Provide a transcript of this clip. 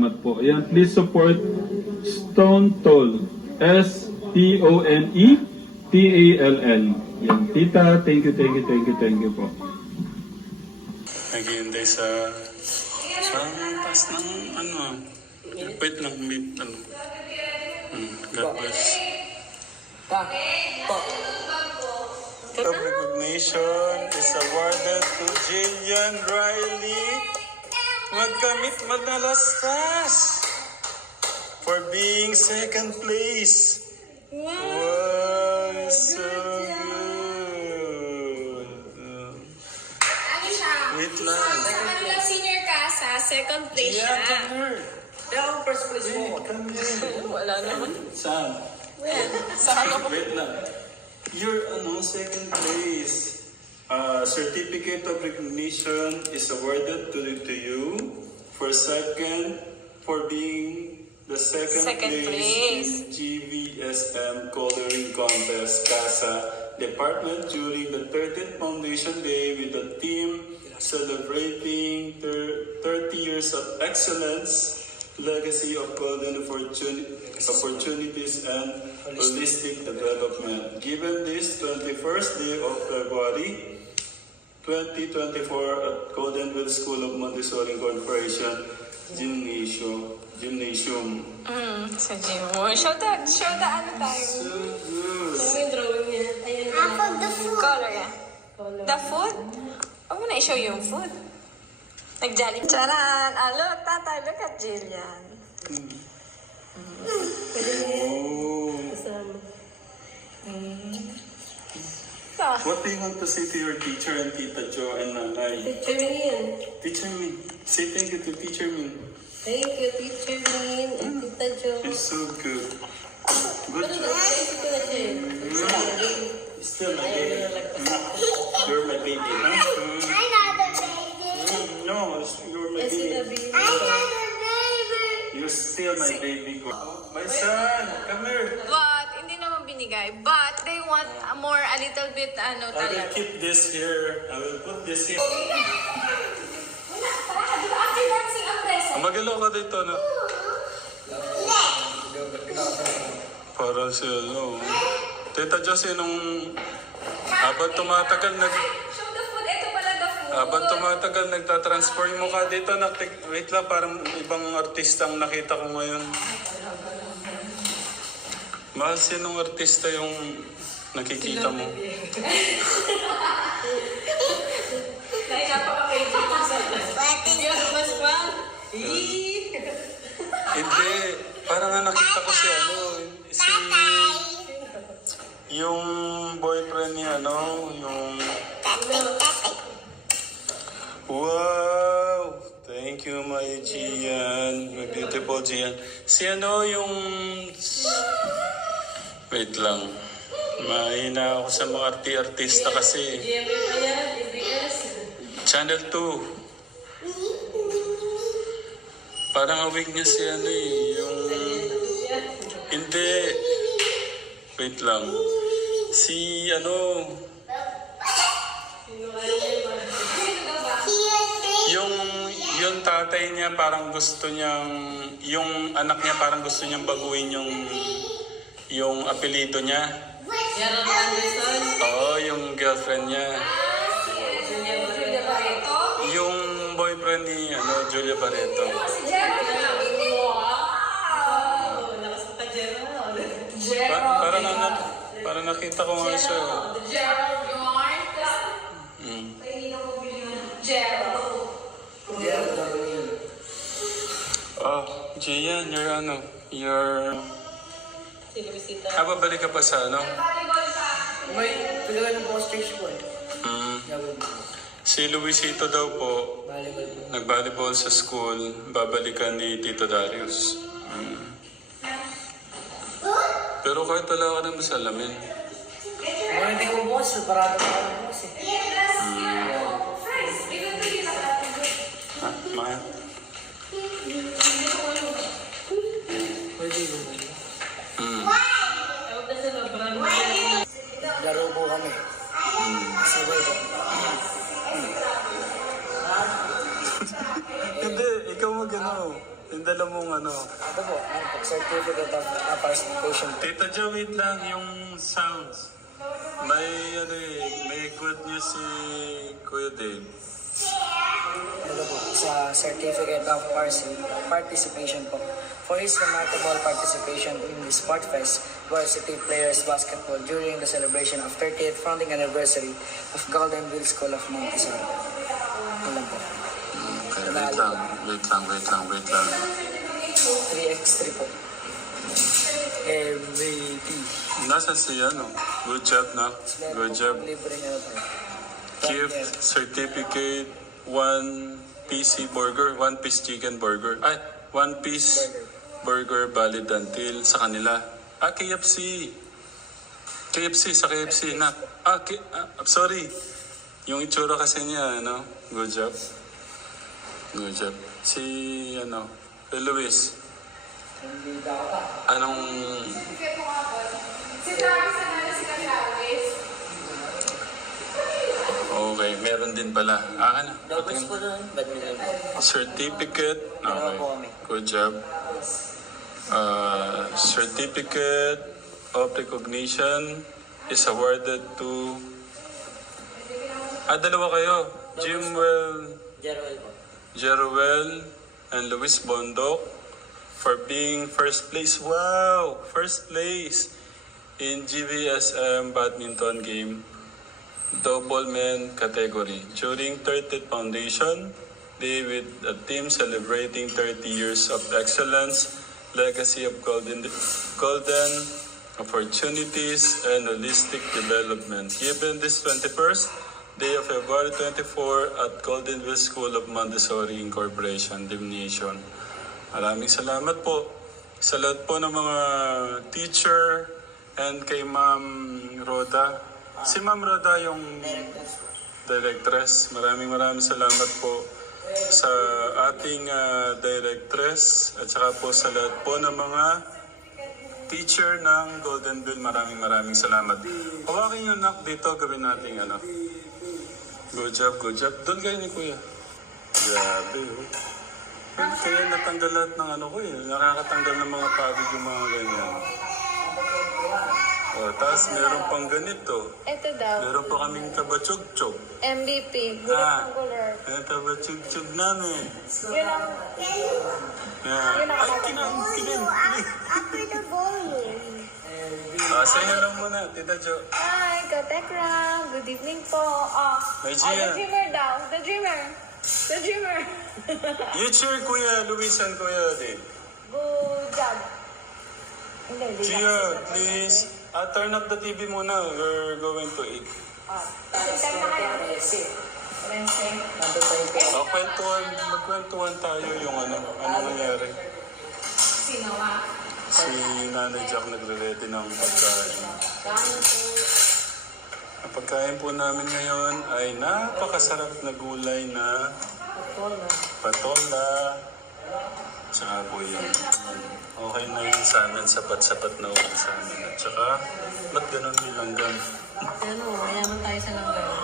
salamat po. Ayan, please support Stone Toll. S-T-O-N-E-T-A-L-L. Yan, tita, thank you, thank you, thank you, thank you po. Naghihintay sa... Sa taas ng ano... Wait lang, may ano... Hmm, God bless. Of recognition is awarded to Jillian Riley Magkamit Madalastas for being second place. Wow, so good. Ano siya? Wait lang. Sa kanilang senior casa, second place siya. Yeah, come here. Kaya ako first place mo. Come here. Wala naman. Saan? Sa ano ko? Wait lang. Your ano, second place. Uh, certificate of recognition is awarded to, to you for second for being the second, Second place. in GVSM coloring contest CASA department during the 13th Foundation Day with the team celebrating thir- 30 years of excellence, legacy of golden opportuni- opportunities and holistic development. Given this 21st day of February 2024 at Goldenville School of Montessori Corporation Gymnasium. Gymnasium. Mm, sa gym mo. Show the, show the ano tayo. So good. Ano yung drawing niya? Ayan. Color yan. The food? Huwag mo na i-show yung food. Nag-jolly. Charan! Ah, look, tatay, look at Jillian. Oh. Ito. What do you want to say to your teacher and Tita Jo and Nanay? Teacher Min. Teacher Min. Say thank you to Teacher Min. Thank you, Teacher Min and Tita Jo. You're so good. Good Ano job. na? Thank you ko na siya. eh. Still my baby. You're my baby, huh? Mm. Another baby. Mm, No, you're my sinabi baby. niya. Another baby. You're still my baby girl. My son, come here. But, hindi naman binigay. But, they want a more, a little bit, ano I will talaga. keep this here. I will put this here. Ang present? Magalaw ka dito, no? Para si ano. Tita Josie, nung habang tumatagal, nag, Show the food. Ito pala the food. habang tumatagal, nagtatransfer mo ka dito. Naktik, wait lang, parang ibang artista ang nakita ko ngayon. Mahal sinong artista yung nakikita mo? Dahil napaka-crazy ko sa mas fun. Eee! Hindi, parang nga nakita ko si ano, si... Yung boyfriend niya, ano, yung... Wow! Thank you, my Gian. My beautiful Gian. Si ano, yung... Wait lang. Mahina ako sa mga arti-artista kasi. Channel 2. Parang awig niya si ano eh, yung... Hindi. Wait lang. Si ano, yung yung tatay niya parang gusto niyang yung anak niya parang gusto niyang baguhin yung yung apelyido niya. Yaron Anderson. Oo, yung girlfriend niya. Julia Barreto. Yung boyfriend ni ano, Julia Barreto. Si Gerald. Wow! Lakas mo ka, Gerald. Pa- parang ano, parang nakita ko nga siya. Gerald Yorn. Mm. Gerald. Oh, Gian, you're ano, you're... Sino bisita? Ah, babalik ka pa sa ano? May talaga ng boss church po eh. Mm. Gawin. Si Luisito daw po, Volleyball po. nag-volleyball sa school, babalikan ni Tito Darius. Mm. Pero kahit wala ka naman sa alamin. Mga hindi ko boss, parado pa ako boss eh. Certificate of uh, participation. Tita Jo, wait lang yung sounds. May ano eh, may good news si Kuya Dave. Ito po, sa certificate of participation po. For his remarkable participation in the Sport Fest, varsity players basketball during the celebration of 30th founding anniversary of Goldenville School of Montessori. Ano po? Okay, wait lang, wait lang, wait lang, wait lang. 3x3 po. MVP. Nasa si ano? Good job na. Good job. Libre certificate, one PC burger, one piece chicken burger. Ay, one piece burger valid until sa kanila. Ah, KFC. KFC, sa KFC na. Ah, K- ah, sorry. Yung itsura kasi niya, ano? Good job. Good job. Si, ano, kay Luis. Anong... Okay, meron din pala. Ah, ano? Doubles po doon, badminton po. Certificate. Okay. Good job. Uh, certificate of recognition is awarded to... Ah, dalawa kayo. Jimwell Jeroel po. Jeruel and Luis Bondok for being first place. Wow! First place in GVSM badminton game double men category during 30th Foundation Day with a team celebrating 30 years of excellence, legacy of golden, golden opportunities, and holistic development. Given this 21st day of February 24 at Goldenville School of Montessori Incorporation, Dimnation. Maraming salamat po sa lahat po ng mga teacher and kay Ma'am Roda. Si Ma'am Roda yung directress. Maraming maraming salamat po sa ating ah, directress at saka po sa lahat po ng mga teacher ng Goldenville. Maraming maraming salamat. Hawakin yung knock dito, gawin natin ano. Good job, good job. Doon kayo ni Kuya. Grabe, oh. Kaya natanggal lahat ng ano ko eh. Nakakatanggal ng mga pagod yung mga ganyan. O, tapos meron pang ganito. Ito daw, Meron pa kaming tabatsog-tsog. MVP, Ah, rectangular. yung tabatsog-tsog namin. Yun ang, Yeah. Ay, kinain, kinain, kinain. After the bowling. Ah, sa'yo lang muna, Tita Jo. hi, Katekram, good evening po. Oh, May oh, the Gia. dreamer daw, the dreamer. The dreamer. You cheer, Kuya Luis and Kuya Dave. good job. Hindi, hindi Gia, please. Ah, turn up the TV muna. We're going to eat. Oh, time na kayo. Po. Oh, kwentuhan, magkwentuhan tayo yung ano, ano nangyari. Sino ah? Si Nanay Jack nagre-ready ng pagkain. Ang pagkain po namin ngayon ay napakasarap na gulay na patola. Tsaka po yun. Okay na yun sa amin, sapat-sapat na ulit sa amin. At saka, ba't ganun nilanggam? Ano, mayaman tayo sa langgan.